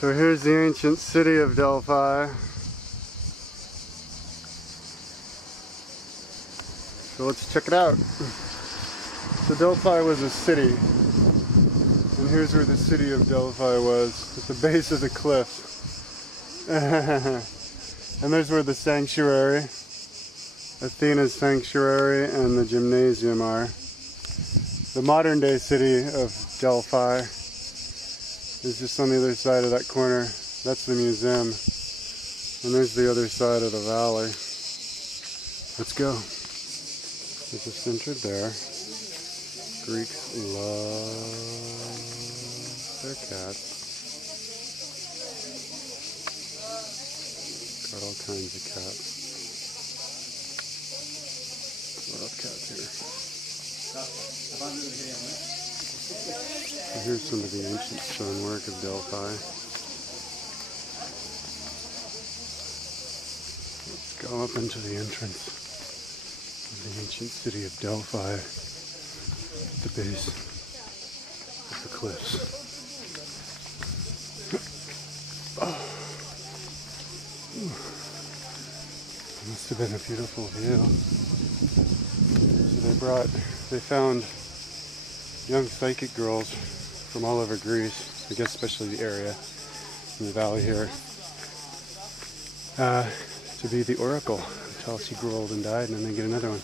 So here's the ancient city of Delphi. So let's check it out. So Delphi was a city. And here's where the city of Delphi was, at the base of the cliff. And there's where the sanctuary, Athena's sanctuary, and the gymnasium are. The modern day city of Delphi is just on the other side of that corner. That's the museum. And there's the other side of the valley. Let's go. We just entered there. Greeks love their cats. Got all kinds of cats. A lot of cats here. And here's some of the ancient stonework of Delphi. Let's go up into the entrance of the ancient city of Delphi at the base of the cliffs. Must have been a beautiful view. So they found young psychic girls from all over Greece, I guess especially the area in the valley here, to be the oracle until she grew old and died, and then they get another one.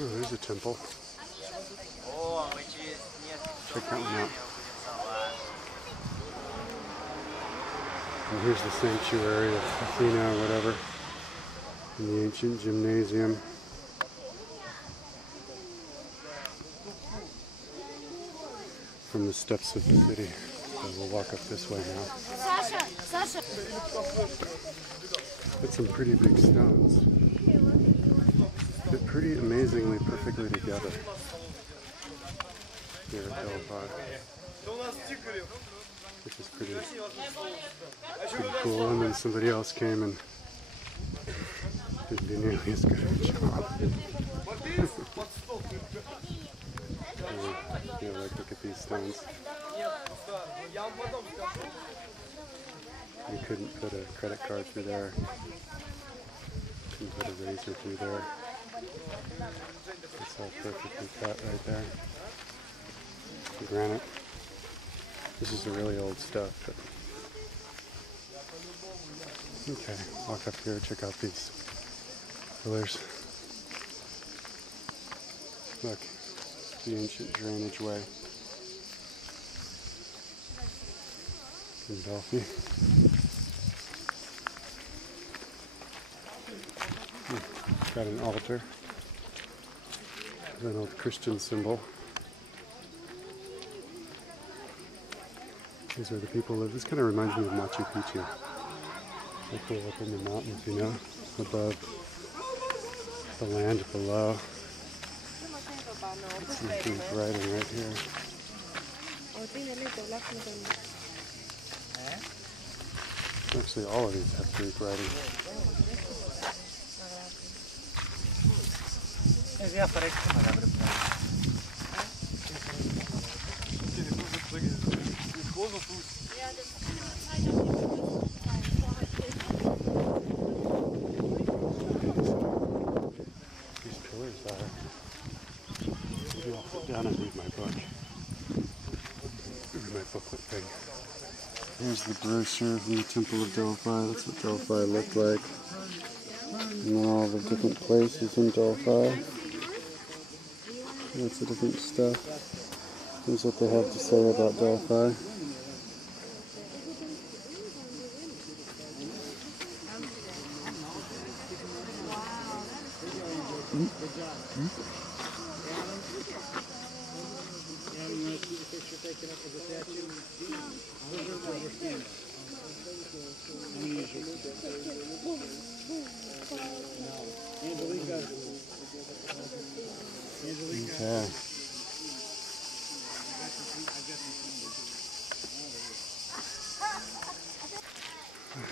Oh, there's a temple. Check that one out. And here's the sanctuary of Athena or whatever, in the ancient gymnasium. From the steps of the city. So we'll walk up this way now. Sasha. Got some pretty big stones. Fit pretty amazingly perfectly together here at Delphi, which is pretty cool. And then somebody else came and didn't do nearly as good of a job. Yeah, like look at these stones. You couldn't put a credit card through there. Couldn't put a razor through there. It's all perfectly cut right there. The granite. This is the really old stuff. But okay, walk up here, check out these pillars. Look, the ancient drainage way in Delphi. Got an altar. An old Christian symbol. These are the people live. This kind of reminds me of Machu Picchu. They go up in the mountains, you know, above the land below. Some Greek writing right here. Actually, all of these have Greek writing. These pillars are. Maybe I'll sit down and read my book. Read my booklet thing. Here's the brochure from the Temple of Delphi. That's what Delphi looked like. And then all the different places in Delphi. Lots of different stuff. Here's what they have to say about Delphi. Okay.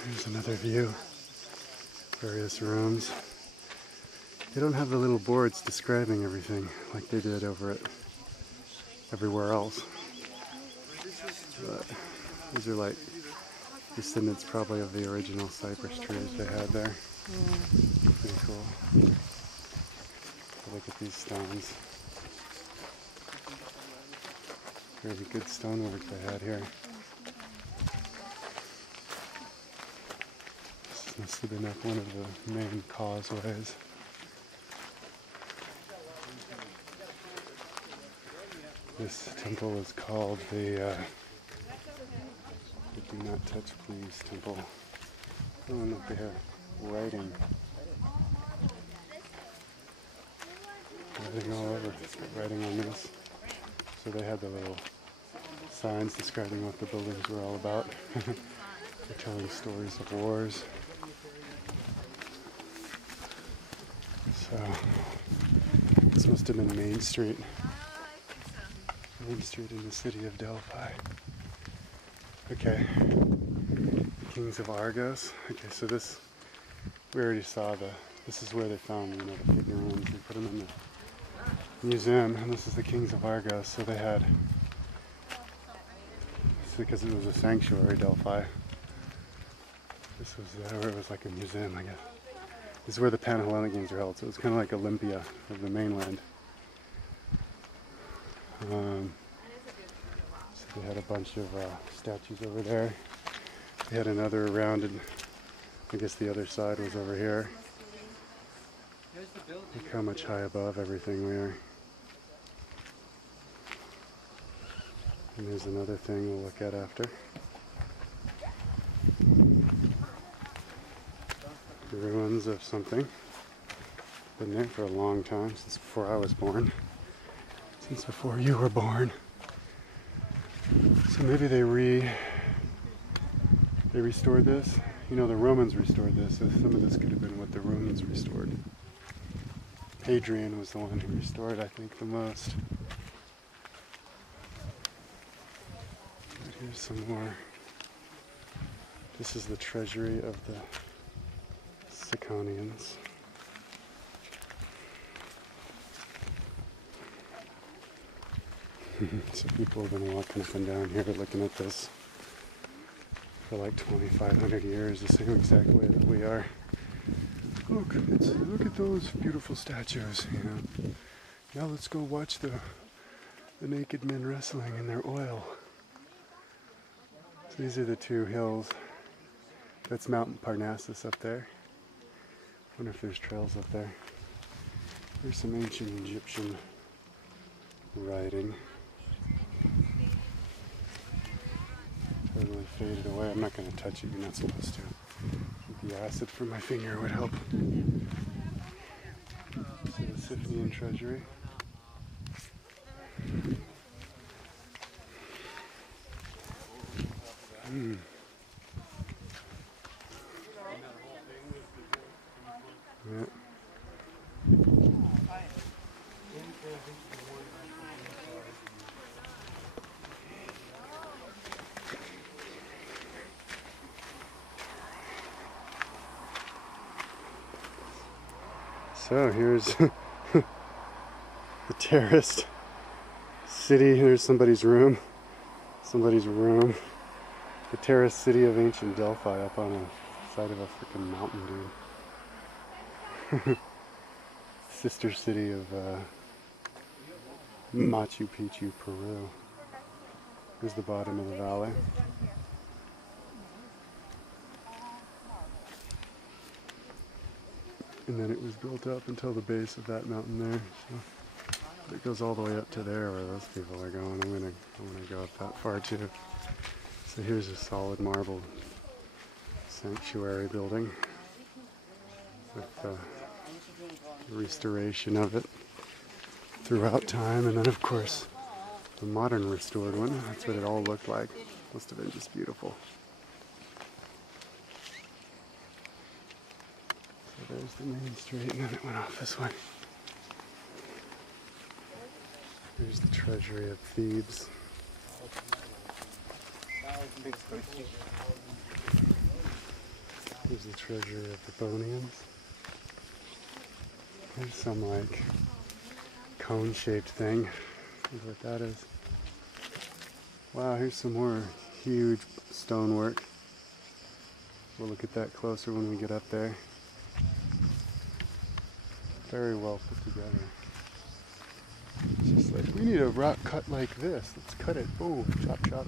Here's another view. Various rooms. They don't have the little boards describing everything like they did over at everywhere else. But these are like descendants probably of the original cypress trees they had there. Pretty cool. Look at these stones. Really good stonework they had here. This must have been up one of the main causeways. This temple is called the Do Not Touch Please Temple. Oh, look, they have writing. Writing all over. It's got writing on this. So they had the little signs describing what the buildings were all about. They're telling stories of wars. So this must have been Main Street. Main Street in the city of Delphi. Okay. The Kings of Argos. Okay, so this, we already saw this is where they found, the figurines. They put them in the museum, and this is the Kings of Argos. So they had, because it was a sanctuary, Delphi. This was where it was like a museum, I guess. This is where the Pan-Hellenic Games are held, so it's kind of like Olympia of the mainland. So they had a bunch of statues over there. They had another around, and I guess the other side was over here. Look how much high above everything we are. And there's another thing we'll look at after. The ruins of something. Been there for a long time, since before I was born. Since before you were born. So maybe they restored this. The Romans restored this, so some of this could have been what the Romans restored. Hadrian was the one who restored, I think, the most. But here's some more. This is the treasury of the Siconians. So people have been walking up and down here looking at this for like 2,500 years, the same exact way that we are. Look at those beautiful statues, Now let's go watch the naked men wrestling in their oil. So these are the two hills. That's Mount Parnassus up there. I wonder if there's trails up there. There's some ancient Egyptian writing. Totally faded away. I'm not going to touch it. You're not supposed to. The acid from my finger would help. So the Scythian treasury. Yeah. So here's the terraced city. Here's somebody's room. The terraced city of ancient Delphi up on the side of a freaking mountain, dude. Sister city of Machu Picchu, Peru. Here's the bottom of the valley. And then it was built up until the base of that mountain there. So it goes all the way up to there where those people are going. I'm gonna go up that far too. So here's a solid marble sanctuary building with restoration of it throughout time, and then of course the modern restored one. That's what it all looked like. Must have been just beautiful. So there's the main street, and then it went off this way. Here's the treasury of Thebes. Here's the treasury of the Bonians. Here's some like cone-shaped thing. Look what that is. Wow, here's some more huge stonework. We'll look at that closer when we get up there. Very well put together. It's just like, we need a rock cut like this. Let's cut it. Boom, chop, chop.